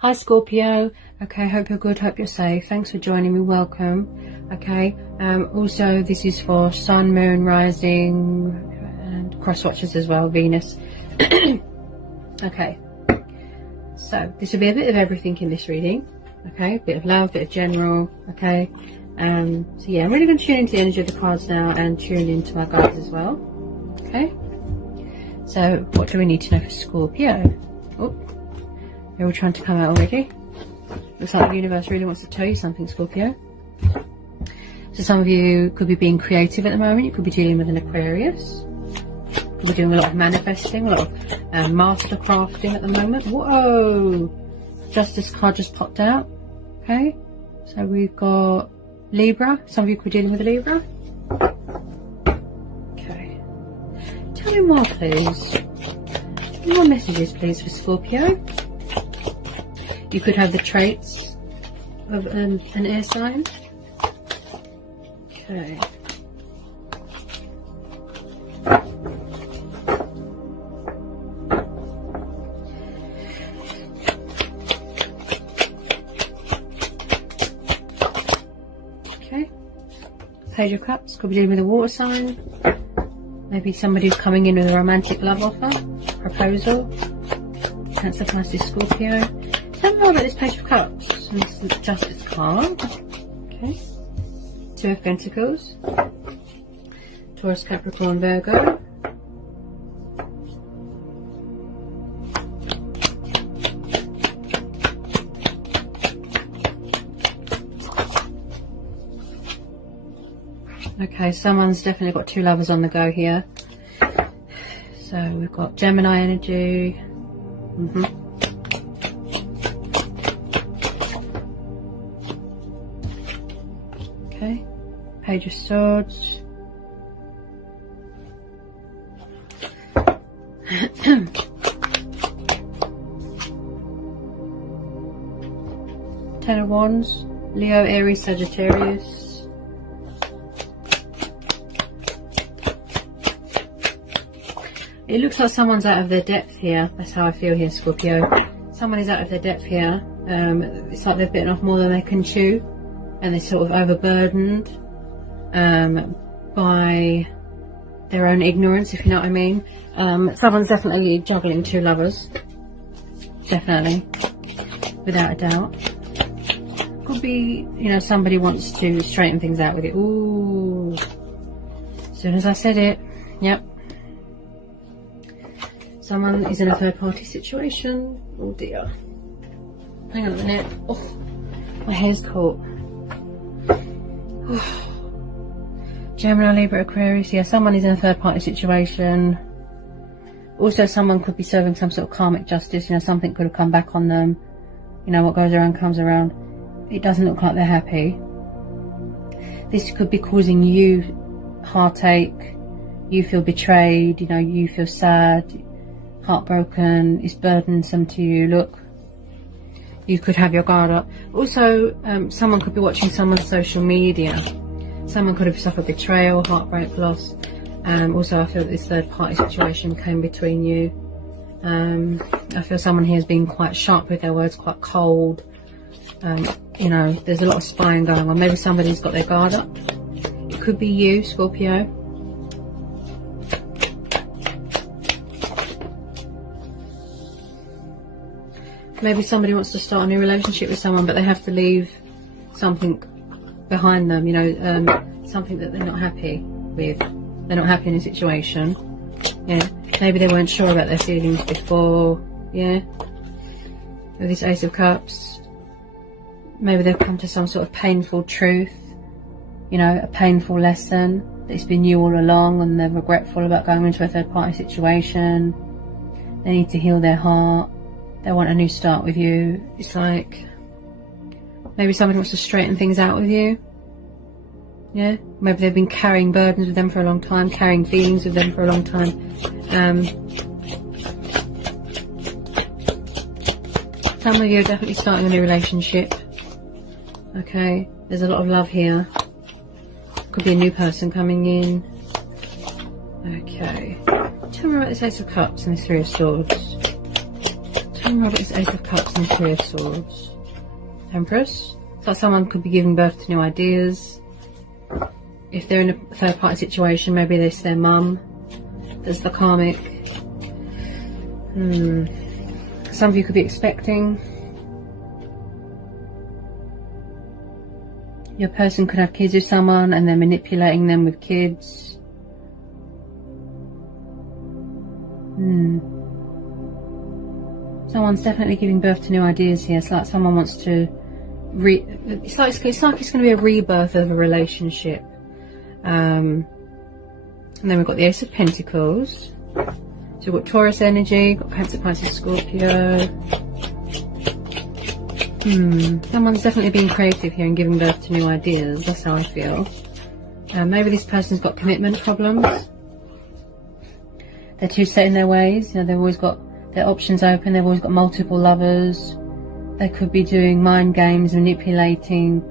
Hi Scorpio. Okay, hope you're good, hope you're safe. Thanks for joining me, welcome. Okay, also this is for Sun, Moon, Rising and cross watchers as well, Venus. Okay, so this will be a bit of everything in this reading. Okay, a bit of love, a bit of general. Okay, so yeah, I'm really going to tune into the energy of the cards now and tune into our guides as well. Okay, so what do we need to know for Scorpio? Oh, they're all trying to come out already. Looks like the universe really wants to tell you something, Scorpio. So some of you could be being creative at the moment. You could be dealing with an Aquarius. You could be doing a lot of manifesting, a lot of master crafting at the moment. Whoa! Justice card just popped out. Okay, so we've got Libra. Some of you could be dealing with a Libra. Okay. Tell me more, please. Tell me more messages, please, for Scorpio. You could have the traits of an air sign. Okay. Okay. Page of Cups. Could be dealing with a water sign. Maybe somebody who's coming in with a romantic love offer, proposal. Cancer, Pisces, Scorpio. Tell me more about this Page of Cups and the Justice card. Okay. Two of Pentacles. Taurus, Capricorn, Virgo. Okay, someone's definitely got two lovers on the go here. So we've got Gemini energy. Okay, Page of Swords. Ten of Wands. Leo, Aries, Sagittarius. It looks like someone's out of their depth here. That's how I feel here, Scorpio. Someone is out of their depth here. It's like they've bitten off more than they can chew. And they're sort of overburdened by their own ignorance, if you know what I mean. Someone's definitely juggling two lovers. Definitely. Without a doubt. Could be, you know, somebody wants to straighten things out with it. Ooh. As soon as I said it. Yep. Someone is in a third party situation. Oh dear. Hang on a minute. Oh, my hair's caught. Gemini, Libra, Aquarius. Yeah, someone is in a third party situation. Also, someone could be serving some sort of karmic justice. You know, something could have come back on them. You know, what goes around comes around. It doesn't look like they're happy. This could be causing you heartache. You feel betrayed. You know, you feel sad, heartbroken. It's burdensome to you. Look. You could have your guard up. Also, someone could be watching someone's social media. Someone could have suffered betrayal, heartbreak, loss. Also, I feel that this third party situation came between you. I feel someone here has been quite sharp with their words, quite cold. You know, there's a lot of spying going on. Maybe somebody's got their guard up. It could be you, Scorpio. Maybe somebody wants to start a new relationship with someone, but they have to leave something behind them, you know, something that they're not happy with. They're not happy in a situation. Yeah, maybe they weren't sure about their feelings before. Yeah, with this Ace of Cups, maybe they've come to some sort of painful truth, you know, a painful lesson that it's been you all along, and they're regretful about going into a third party situation. They need to heal their heart. They want a new start with you. It's like maybe somebody wants to straighten things out with you. Yeah, maybe they've been carrying burdens with them for a long time, carrying feelings with them for a long time. Some of you are definitely starting a new relationship. Okay, there's a lot of love here. Could be a new person coming in. Okay, tell me about this Ace of Cups and this Three of Swords. Tell me me about this Ace of Cups and Three of Swords. Empress. So someone could be giving birth to new ideas. If they're in a third party situation, maybe it's their mum. There's the karmic. Some of you could be expecting. Your person could have kids with someone and they're manipulating them with kids. Someone's definitely giving birth to new ideas here. It's like someone wants to it's like it's going to be a rebirth of a relationship. And then we've got the Ace of Pentacles. So we've got Taurus energy, got Cancer, Pisces, Scorpio. Someone's definitely being creative here and giving birth to new ideas. That's how I feel. Maybe this person's got commitment problems. They're too set in their ways. You know, they've always got their options open. They've always got multiple lovers. They could be doing mind games, manipulating.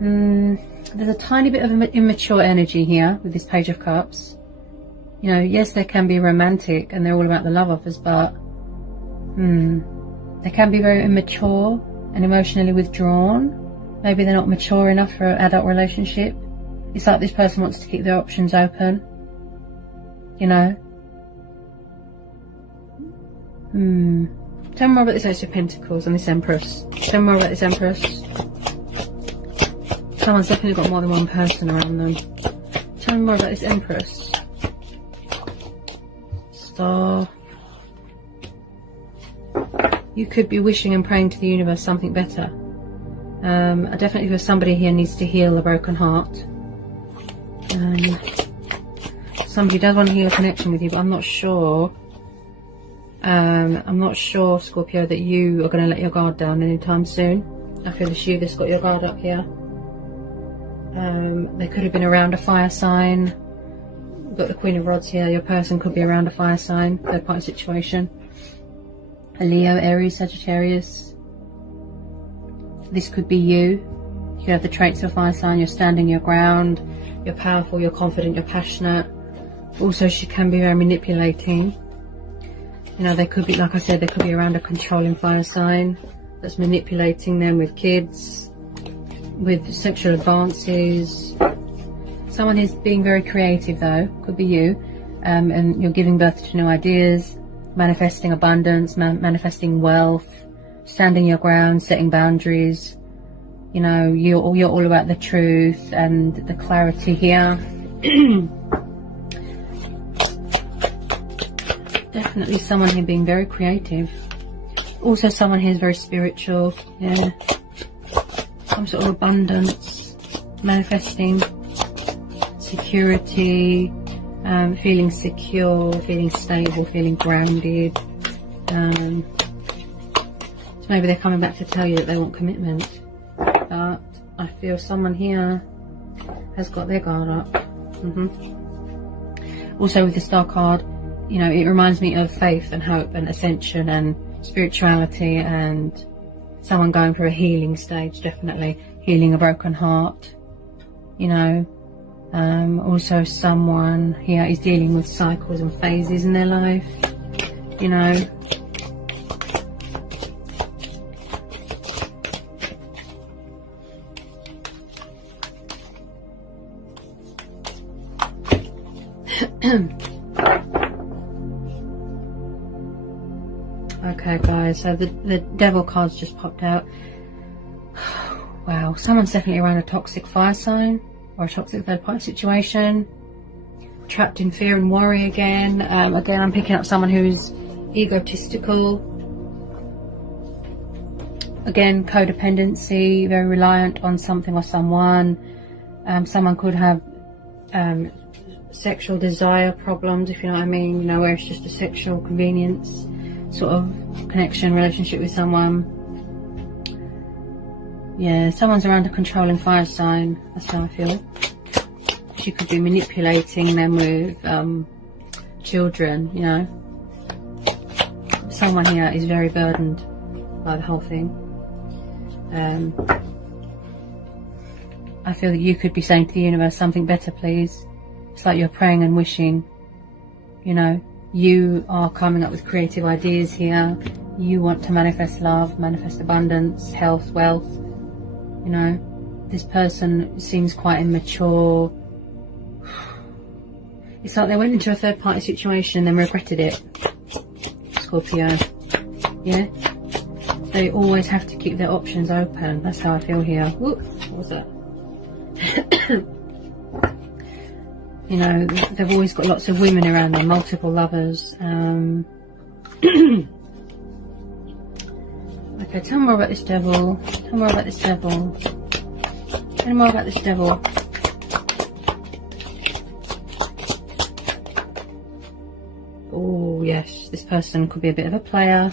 There's a tiny bit of immature energy here with this Page of Cups. You know, yes, they can be romantic and they're all about the love offers, but they can be very immature and emotionally withdrawn. Maybe they're not mature enough for an adult relationship. It's like this person wants to keep their options open. You know? Tell me more about this Ace of Pentacles and this Empress. Tell me more about this Empress. Someone's definitely got more than one person around them. Tell me more about this Empress. Star. You could be wishing and praying to the universe something better. I definitely feel somebody here needs to heal a broken heart. Somebody does want to heal a connection with you, but I'm not sure. I'm not sure, Scorpio, that you are going to let your guard down anytime soon. I feel it's you that's got your guard up here. They could have been around a fire sign. We've got the Queen of Rods here. Your person could be around a fire sign, third party situation. A Leo, Aries, Sagittarius. This could be you. You have the traits of a fire sign. You're standing your ground. You're powerful. You're confident. You're passionate. Also, she can be very manipulating. You know, they could be, like I said, they could be around a controlling fire sign that's manipulating them with kids, with sexual advances. Someone is being very creative, though. Could be you. And you're giving birth to new ideas, manifesting abundance, manifesting wealth, standing your ground, setting boundaries. You know, you're all about the truth and the clarity here. Definitely someone here being very creative. Also someone here is very spiritual. Yeah. Some sort of abundance. Manifesting security. Feeling secure. Feeling stable. Feeling grounded. So maybe they're coming back to tell you that they want commitment. But I feel someone here has got their guard up. Also with the Star card, you know, it reminds me of faith and hope and ascension and spirituality and someone going through a healing stage, definitely. Healing a broken heart, you know. Also someone here is dealing with cycles and phases in their life, you know. Okay guys, so the Devil cards just popped out. Wow, someone's definitely around a toxic fire sign or a toxic third party situation, trapped in fear and worry again. Again, I'm picking up someone who's egotistical. Again, codependency, very reliant on something or someone. Someone could have sexual desire problems, if you know what I mean, you know, where it's just a sexual convenience sort of connection, relationship with someone. Yeah, someone's around a controlling fire sign. That's how I feel. She could be manipulating them with children, you know. Someone here is very burdened by the whole thing. I feel that you could be saying to the universe, something better please. It's like you're praying and wishing, you know. You are coming up with creative ideas here. you want to manifest love, manifest abundance, health, wealth. You know, this person seems quite immature. It's like they went into a third party situation and then regretted it. Scorpio. Yeah? They always have to keep their options open. That's how I feel here. Whoop, what was that? You know, they've always got lots of women around them, multiple lovers. Okay, tell me more about this devil. Tell me more about this devil. Tell me more about this devil. Oh, yes, this person could be a bit of a player.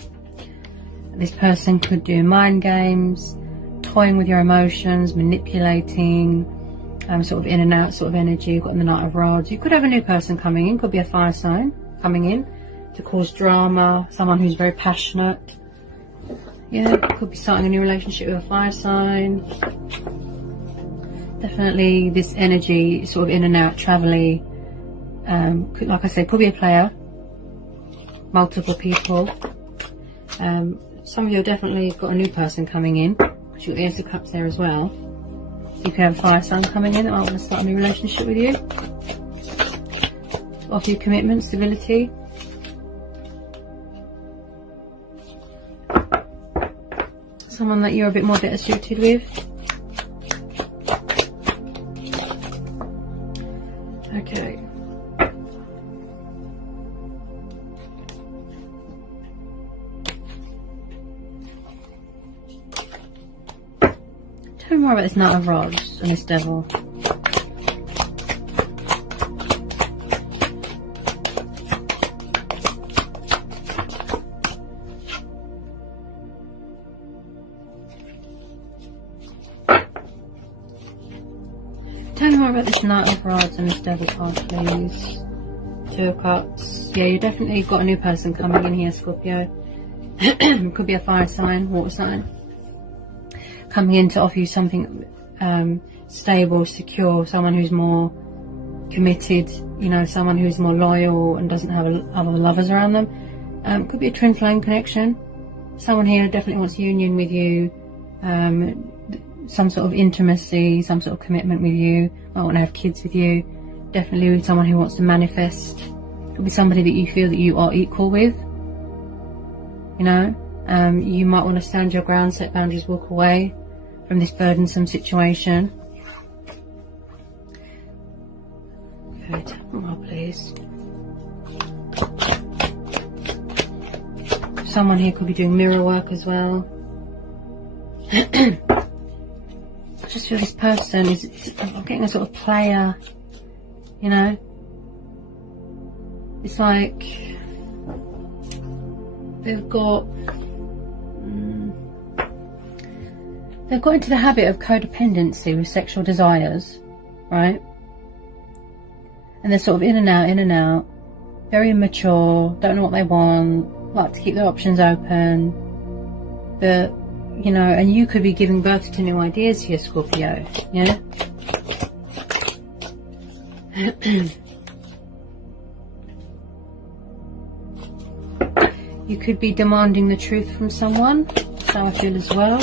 This person could do mind games, toying with your emotions, manipulating, sort of in and out sort of energy. You've got the Knight of Rods. You could have a new person coming in, could be a fire sign coming in to cause drama, someone who's very passionate. Yeah, could be starting a new relationship with a fire sign. Definitely this energy, sort of in and out, travelly. Could, like I said, could be a player. Multiple people. Some of you have definitely got a new person coming in, because you've got the Ace of Cups there as well. You could have a fire sign coming in that might want to start a new relationship with you. Offer you commitment, stability. Someone that you're a bit more better suited with. Okay. Tell me more about this Knight of Rods and this devil. Tell me more about this Knight of Rods and this Devil card, please. Two of Cups. Yeah, you definitely got a new person coming in here, Scorpio. Could be a fire sign, water sign. Coming in to offer you something stable, secure, someone who's more committed, you know, someone who's more loyal and doesn't have other lovers around them. Could be a twin flame connection. Someone here definitely wants union with you. Some sort of intimacy, some sort of commitment with you. Might want to have kids with you. Definitely with someone who wants to manifest. Could be somebody that you feel that you are equal with. You know, you might want to stand your ground, set boundaries, walk away from this burdensome situation. Okay, tell me more, please. Someone here could be doing mirror work as well. I just feel this person is, I'm getting a sort of player, you know. It's like they've got into the habit of codependency with sexual desires, right? And they're sort of in and out, very immature, don't know what they want, like to keep their options open. But, you know, and you could be giving birth to new ideas here, Scorpio, yeah? You could be demanding the truth from someone. That's how I feel as well.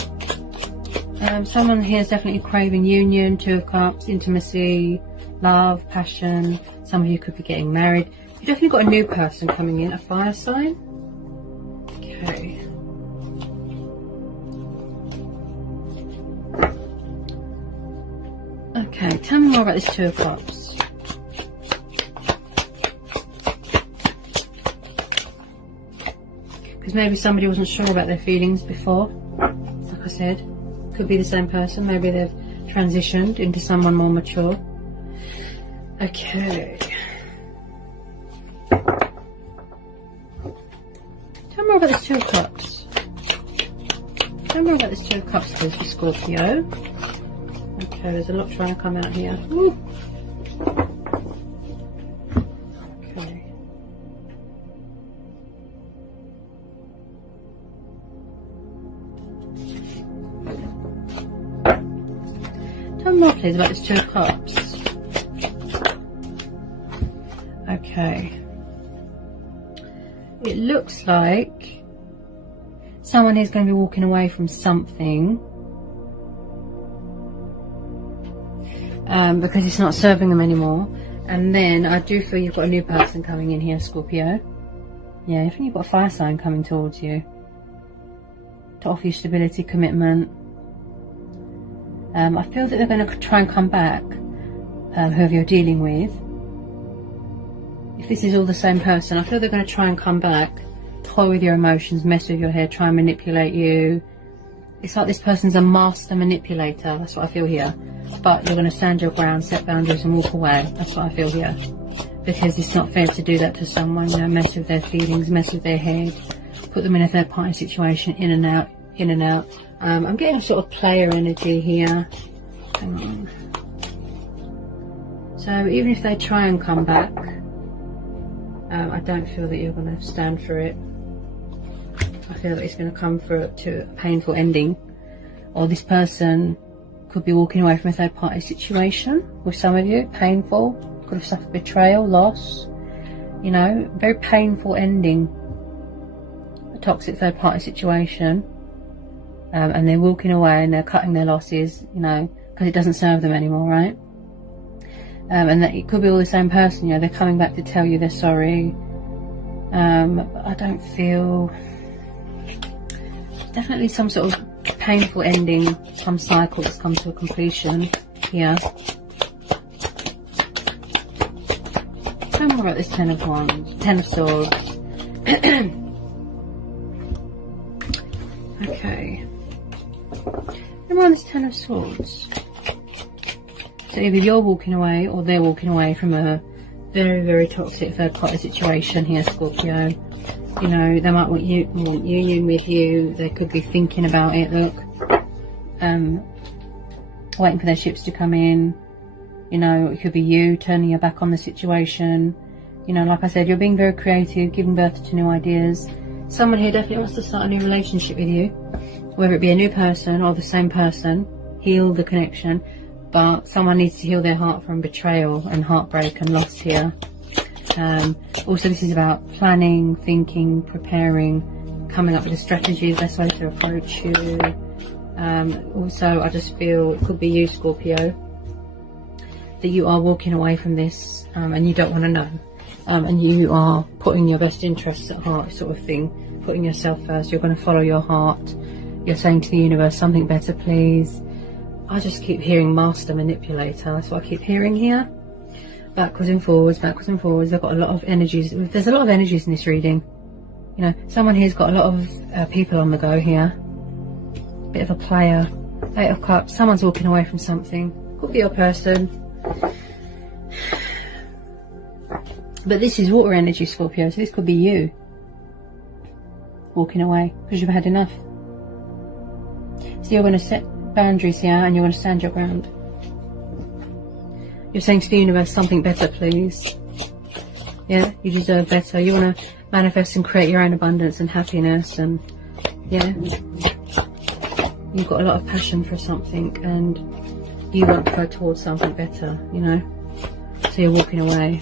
Someone here is definitely craving union, Two of Cups, intimacy, love, passion. Some of you could be getting married. You've definitely got a new person coming in, a fire sign. Okay. Okay, tell me more about this Two of Cups. Because maybe somebody wasn't sure about their feelings before. Like I said, could be the same person. Maybe they've transitioned into someone more mature. Okay. Tell me more about this Two of Cups. Tell me more about this Two of Cups, please, for Scorpio. Okay, there's a lot trying to come out here. Woo. Okay. Tell me more, please, about this Two of Cups. Okay. It looks like someone is going to be walking away from something because it's not serving them anymore. And then I do feel you've got a new person coming in here, Scorpio. Yeah, I think you've got a fire sign coming towards you to offer you stability, commitment. I feel that they're going to try and come back, whoever you're dealing with. If this is all the same person, I feel they're going to try and come back, toy with your emotions, mess with your head, try and manipulate you. It's like this person's a master manipulator. That's what I feel here. But you're going to stand your ground, set boundaries and walk away. That's what I feel here. Because it's not fair to do that to someone, you know, mess with their feelings, mess with their head, put them in a third party situation, in and out, in and out. I'm getting a sort of player energy here. Hang on. So even if they try and come back, I don't feel that you're going to stand for it. I feel that it's going to come to a painful ending. Or this person could be walking away from a third party situation with some of you. Painful. Could have suffered betrayal, loss. You know, very painful ending. A toxic third party situation. And they're walking away and they're cutting their losses, you know, because it doesn't serve them anymore, right? And that it could be all the same person, you know, they're coming back to tell you they're sorry. I don't feel... Definitely some sort of painful ending, some cycle that's come to a completion here. Tell me more about this Ten of Wands, Ten of Swords. Okay. Remember on this Ten of Swords. So either you're walking away or they're walking away from a very, very toxic third party situation here, Scorpio. You know, they might want union with you. They could be thinking about it, look. Waiting for their ships to come in. You know, it could be you turning your back on the situation. You know, like I said, you're being very creative, giving birth to new ideas. Someone here definitely wants to start a new relationship with you. Whether it be a new person or the same person. Heal the connection. But someone needs to heal their heart from betrayal and heartbreak and loss here. Also, this is about planning, thinking, preparing, coming up with a strategy, the best way to approach you. Also, I just feel it could be you, Scorpio, that you are walking away from this and you don't want to know. And you are putting your best interests at heart, sort of thing. Putting yourself first. You're going to follow your heart. You're saying to the universe, something better, please. I just keep hearing master manipulator. That's what I keep hearing here. Backwards and forwards, backwards and forwards. They've got a lot of energies. There's a lot of energies in this reading. You know, someone here's got a lot of people on the go here. Bit of a player. Eight of Cups. Someone's walking away from something. Could be your person. But this is water energy, Scorpio. So this could be you walking away because you've had enough. So you're going to set boundaries here and you're going to stand your ground. You're saying to the universe, something better, please. Yeah, you deserve better. You want to manifest and create your own abundance and happiness, and yeah, you've got a lot of passion for something and you want to go towards something better, you know. So you're walking away.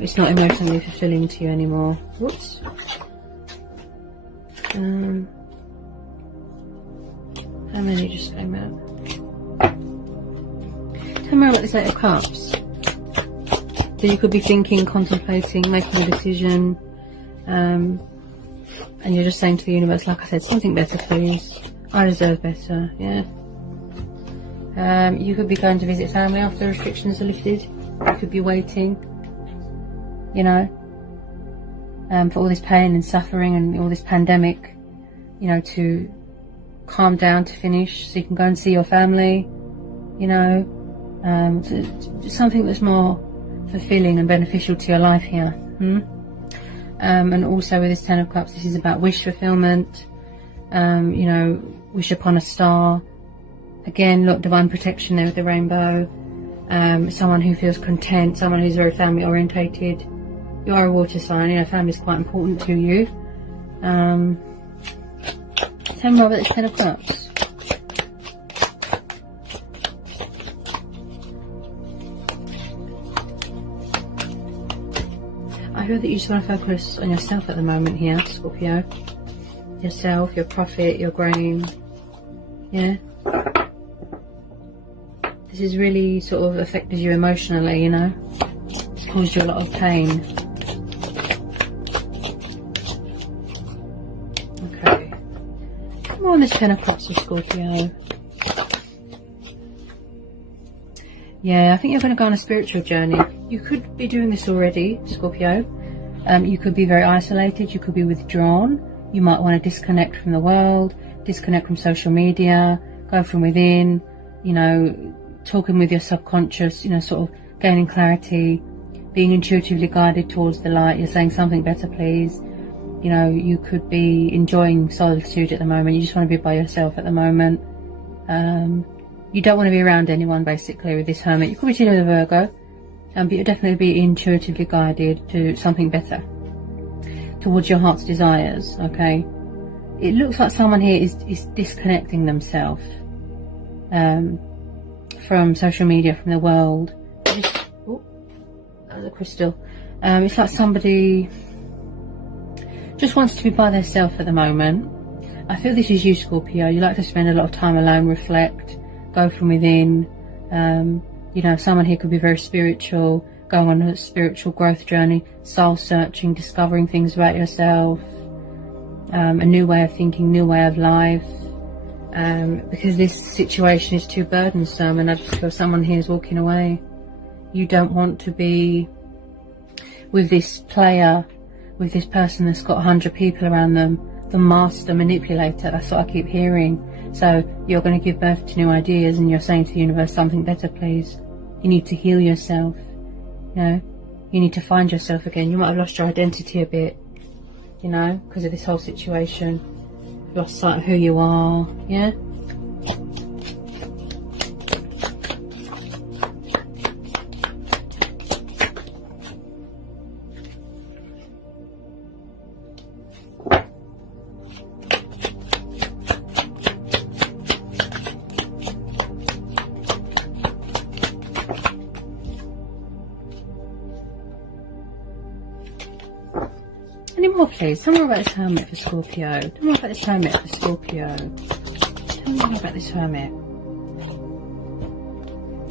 It's not emotionally fulfilling to you anymore. Whoops. How many just came out? Tell me about this Eight of Cups. So you could be thinking, contemplating, making a decision, and you're just saying to the universe, like I said, something better, please. I deserve better. Yeah. You could be going to visit family after the restrictions are lifted. You could be waiting, you know, for all this pain and suffering and all this pandemic, you know, to calm down, to finish, so you can go and see your family, you know. Something that's more fulfilling and beneficial to your life here. And also with this Ten of Cups, this is about wish fulfillment. You know, wish upon a star. Again, look, divine protection there with the rainbow. Someone who feels content, someone who's very family orientated. You are a water sign, you know, family is quite important to you. Tell me more about this Ten of Cups. I feel that you just want to focus on yourself at the moment here, Scorpio. yourself, your profit, your grain. Yeah. This has really sort of affected you emotionally, you know. It's caused you a lot of pain. Okay. Come on, this Ten of Cups of Scorpio. Yeah, I think you're going to go on a spiritual journey. You could be doing this already, Scorpio. You could be very isolated. You could be withdrawn. You might want to disconnect from the world, disconnect from social media, go from within, you know, talking with your subconscious, you know, sort of gaining clarity, being intuitively guided towards the light. You're saying something better, please. You know, you could be enjoying solitude at the moment. You just want to be by yourself at the moment. You don't want to be around anyone, basically, with this Hermit. You could be dealing with a Virgo, but you'll definitely be intuitively guided to something better, towards your heart's desires, okay? It looks like someone here is disconnecting themselves from social media, from the world. Oh, that was a crystal. It's like somebody just wants to be by themselves at the moment. I feel this is you, Scorpio. You like to spend a lot of time alone, reflect, go from within. You know, someone here could be very spiritual, going on a spiritual growth journey, soul searching, discovering things about yourself, a new way of thinking, new way of life. Because this situation is too burdensome, and I just feel someone here is walking away. You don't want to be with this player, with this person that's got 100 people around them, the master manipulator. That's what I keep hearing. So you're going to give birth to new ideas, and you're saying to the universe, something better, please. You need to heal yourself. You know, you need to find yourself again. You might have lost your identity a bit, you know, because of this whole situation. Lost sight of who you are. Yeah. Any more, please? Tell me more about this Hermit for Scorpio. Tell me more about this Hermit for Scorpio. Tell me more about this Hermit.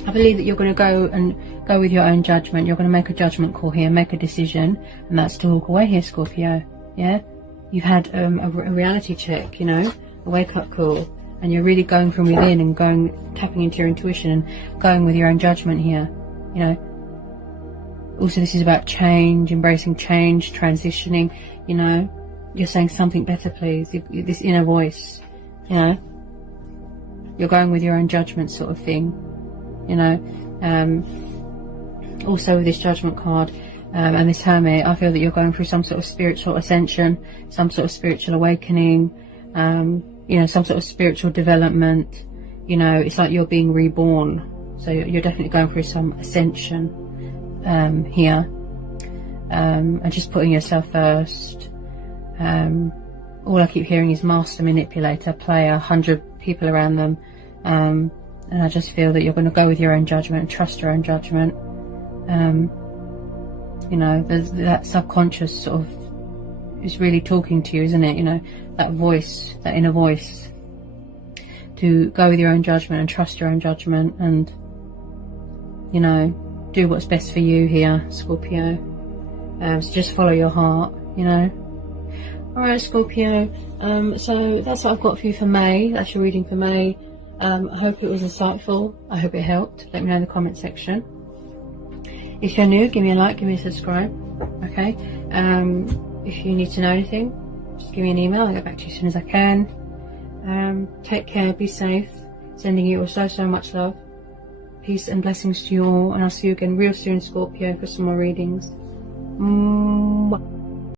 I believe that you're going to go with your own judgment. You're going to make a judgment call here, make a decision, and that's to walk away here, Scorpio. Yeah? You've had a reality check, you know, a wake-up call, and you're really going from within and tapping into your intuition and going with your own judgment here, you know. Also, this is about change, embracing change, transitioning, you know. You're saying something better, please. This inner voice, you know. You're going with your own judgment sort of thing, you know. Also with this judgment card and this Hermit, I feel that you're going through some sort of spiritual ascension, some sort of spiritual awakening, you know, some sort of spiritual development. You know, it's like you're being reborn. So you're definitely going through some ascension here, and just putting yourself first. All I keep hearing is master manipulator, player, 100 people around them, and I just feel that you're going to go with your own judgment and trust your own judgment. You know, there's that subconscious sort of is really talking to you, isn't it? You know, that voice, that inner voice, to go with your own judgment and trust your own judgment, and, you know, do what's best for you here, Scorpio. So just follow your heart, you know. Alright, Scorpio, so that's what I've got for you for May. That's your reading for May. I hope it was insightful. I hope it helped. Let me know in the comment section. If you're new, give me a like, give me a subscribe. Okay. If you need to know anything, just give me an email. I'll get back to you as soon as I can. Take care, be safe. Sending you all so much love. Peace and blessings to you all, and I'll see you again real soon, Scorpio, for some more readings. Mwah.